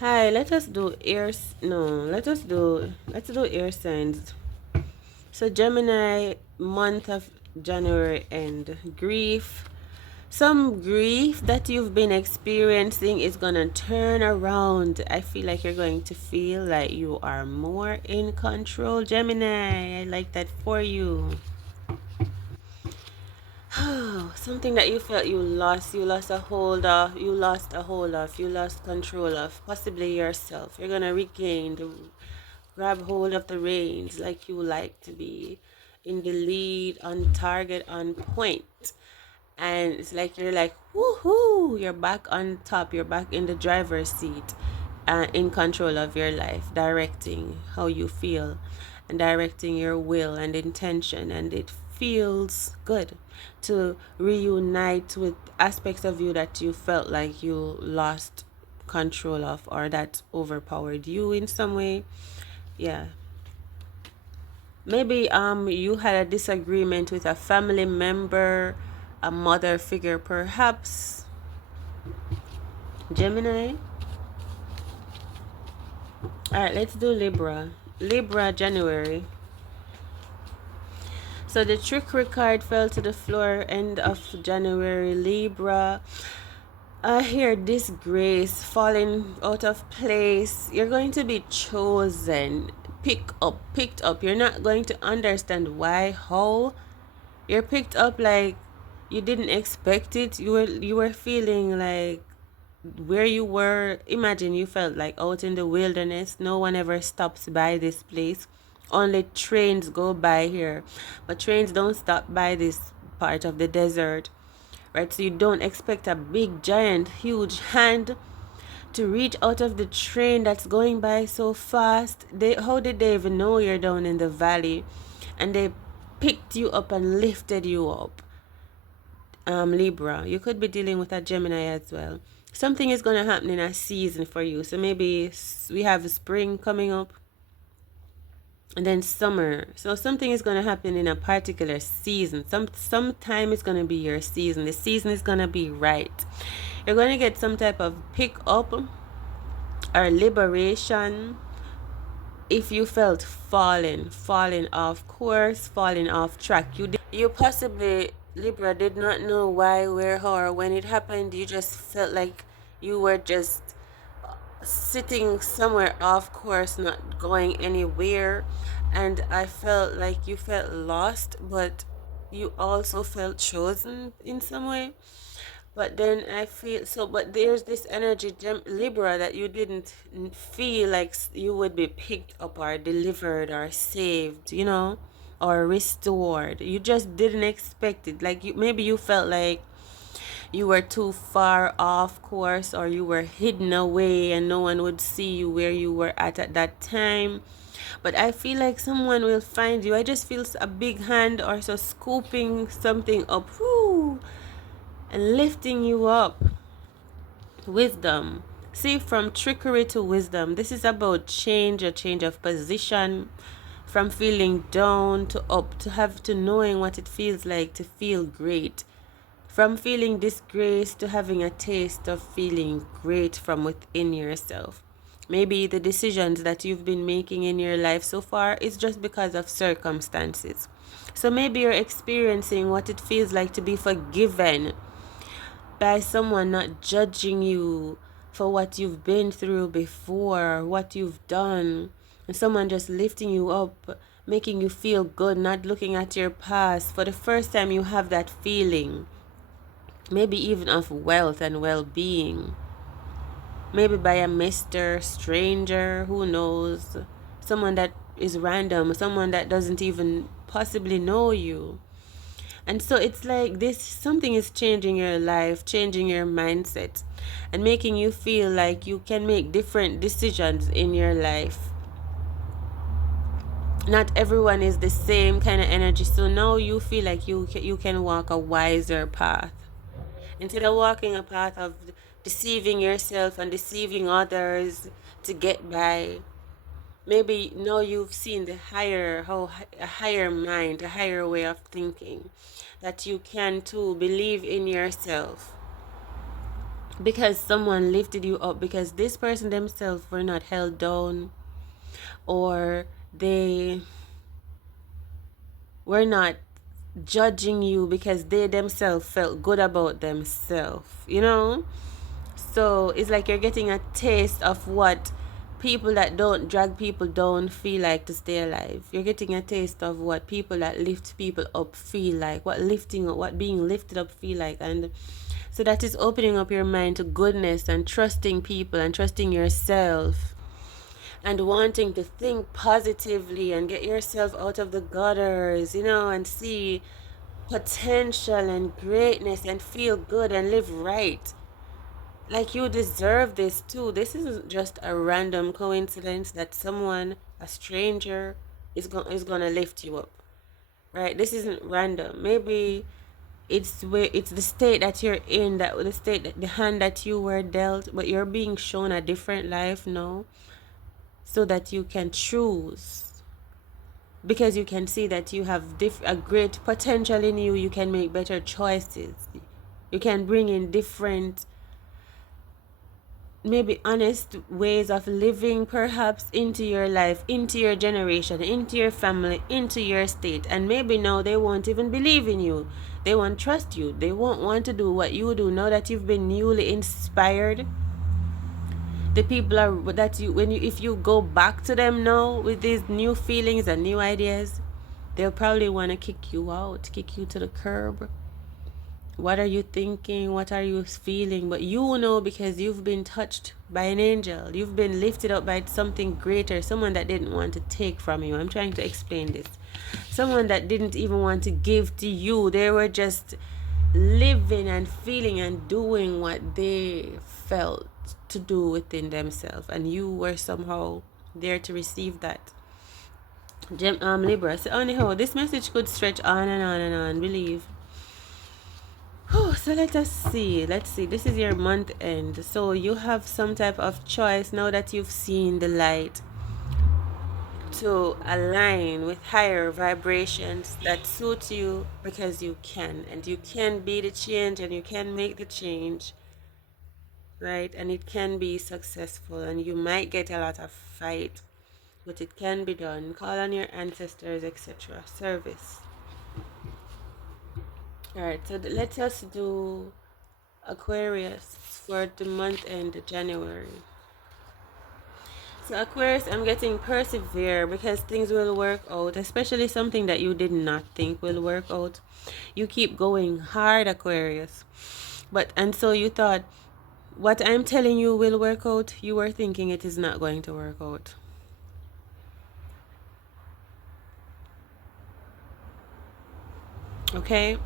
Hi, let us do ears. No, let's do ear signs. So Gemini, month of January and grief. Some grief that you've been experiencing is gonna turn around. I feel like you're going to feel like you are more in control. Gemini, I like that for you. Something that you felt you lost a hold of, you lost control of, possibly yourself. You're gonna grab hold of the reins like you like to be in the lead, on target, on point. And it's like you're like, woohoo, you're back on top, you're back in the driver's seat, in control of your life, directing how you feel and directing your will and intention. And it feels good to reunite with aspects of you that you felt like you lost control of or that overpowered you in some way. Yeah, maybe you had a disagreement with a family member, a mother figure perhaps. Gemini. All right, let's do Libra. Libra, January. So the trickery card fell to the floor end of January. Libra. I hear disgrace, falling out of place. You're going to be chosen, picked up. You're not going to understand why, how. You're picked up like you didn't expect it. You were feeling like where you were. Imagine you felt like out in the wilderness. No one ever stops by this place. Only trains go by here, but trains don't stop by this part of the desert, right? So you don't expect a big giant huge hand to reach out of the train that's going by so fast. How did they even know you're down in the valley? And they picked you up and lifted you up. Libra, you could be dealing with a Gemini as well. Something is going to happen in a season for you. So maybe we have spring coming up and then summer. So something is going to happen in a particular season. Sometime is going to be your season. The season is going to be right. You're going to get some type of pick up or liberation if you felt falling off course, falling off track. You possibly, Libra, did not know why, where, how, or when it happened. You just felt like you were just sitting somewhere off course, not going anywhere. And I felt like you felt lost, but you also felt chosen in some way. But then I feel so, but there's this energy, Libra, that you didn't feel like you would be picked up or delivered or saved, or restored. You just didn't expect it. Like maybe you felt like you were too far off course, or you were hidden away and no one would see you where you were at that time. But I feel like someone will find you. I just feel a big hand or so scooping something up, whoo, and lifting you up. Wisdom. See, from trickery to wisdom. This is about change, a change of position, from feeling down to up, to have to knowing what it feels like to feel great. From feeling disgrace to having a taste of feeling great from within yourself. Maybe the decisions that you've been making in your life so far is just because of circumstances. So maybe you're experiencing what it feels like to be forgiven by someone not judging you for what you've been through before, what you've done, and someone just lifting you up, making you feel good, not looking at your past. For the first time, you have that feeling, maybe even of wealth and well being. Maybe by a Mr. Stranger, who knows? Someone that is random, someone that doesn't even possibly know you. And so it's like this something is changing your life, changing your mindset, and making you feel like you can make different decisions in your life. Not everyone is the same kind of energy, so now you feel like you can walk a wiser path instead of walking a path of deceiving yourself and deceiving others to get by. Maybe now you've seen a higher mind, a higher way of thinking, that you can too believe in yourself, because someone lifted you up, because this person themselves were not held down, or they were not judging you because they themselves felt good about themselves, you know? So it's like you're getting a taste of what people that don't drag people down feel like to stay alive. You're getting a taste of what people that lift people up feel like, what being lifted up feel like. And so that is opening up your mind to goodness and trusting people and trusting yourself and wanting to think positively and get yourself out of the gutters, you know, and see potential and greatness and feel good and live right. Like you deserve this too. This isn't just a random coincidence that someone, a stranger, is gonna lift you up, right? This isn't random. Maybe it's the state that you're in, that the state that the hand that you were dealt, but you're being shown a different life now, so that you can choose, because you can see that you have a great potential in you. You can make better choices. You can bring in different, maybe honest ways of living perhaps into your life, into your generation, into your family, into your state. And maybe now they won't even believe in you. They won't trust you. They won't want to do what you do now that you've been newly inspired. The people are that you when you if you go back to them now with these new feelings and new ideas, they'll probably want to kick you out, kick you to the curb. What are you thinking? What are you feeling? But you know, because you've been touched by an angel. You've been lifted up by something greater, someone that didn't want to take from you. I'm trying to explain this. Someone that didn't even want to give to you. They were just living and feeling and doing what they felt to do within themselves. And you were somehow there to receive that. Libra. So anyhow, this message could stretch on and on and on, believe. So let us see. Let's see. This is your month end. So you have some type of choice now that you've seen the light, to align with higher vibrations that suit you, because you can. And you can be the change, and you can make the change. Right? And it can be successful. And you might get a lot of fight, but it can be done. Call on your ancestors, etc. Service. Alright, so let us do Aquarius for the month end January. So Aquarius, I'm getting persevere, because things will work out, especially something that you did not think will work out. You keep going hard, Aquarius. And so you thought what I'm telling you will work out, you were thinking it is not going to work out. Okay?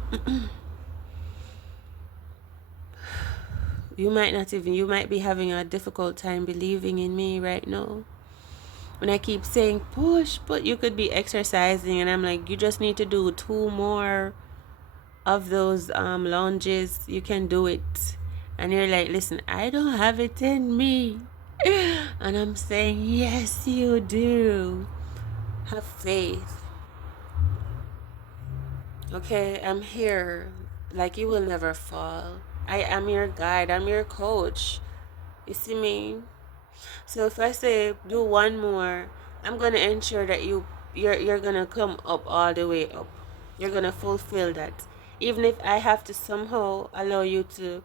You might be having a difficult time believing in me right now. When I keep saying push, but you could be exercising, and I'm like, you just need to do 2 more of those lunges. You can do it. And you're like, listen, I don't have it in me. And I'm saying, yes, you do. Have faith. Okay, I'm here. Like, you will never fall. I am your guide. I'm your coach. You see me? So if I say do 1 more, I'm gonna ensure that you're gonna come up all the way up. You're gonna fulfill that. Even if I have to somehow allow you to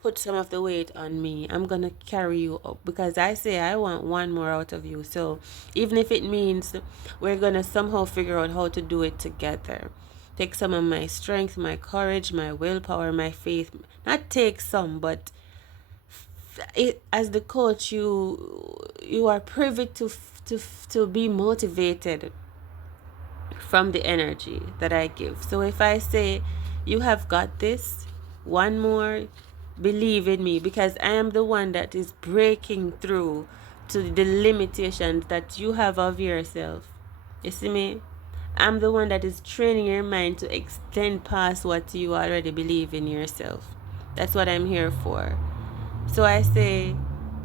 put some of the weight on me, I'm gonna carry you up, because I say I want 1 more out of you. So even if it means we're gonna somehow figure out how to do it together. Take some of my strength, my courage, my willpower, my faith. Not take some, but as the coach, you are privy to be motivated from the energy that I give. So if I say you have got this, 1 more, believe in me, because I am the one that is breaking through to the limitations that you have of yourself. You see me? I'm the one that is training your mind to extend past what you already believe in yourself. That's what I'm here for. So I say,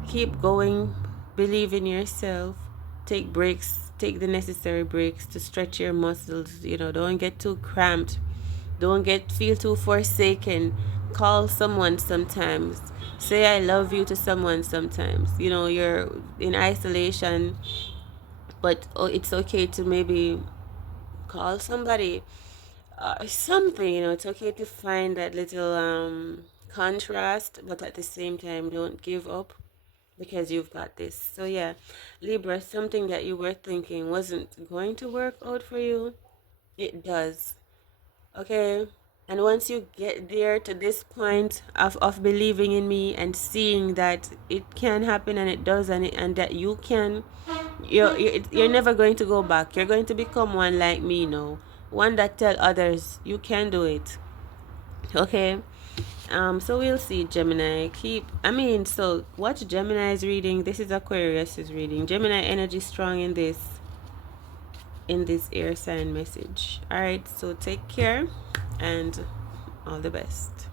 keep going, believe in yourself, take breaks, take the necessary breaks to stretch your muscles. Don't get too cramped, don't feel too forsaken. Call someone sometimes, say I love you to someone sometimes. You know, you're in isolation, but it's okay to maybe call somebody, something. You know, it's okay to find that little contrast, but at the same time, don't give up because you've got this. So yeah, Libra, something that you were thinking wasn't going to work out for you, it does. Okay. And once you get there to this point of believing in me and seeing that it can happen and it does, and that you can, you're never going to go back. You're going to become one like me now, one that tell others you can do it. Okay. So we'll see, Gemini. So watch Gemini's reading. This is Aquarius's reading. Gemini energy strong in this air sign message. All right, so take care and all the best.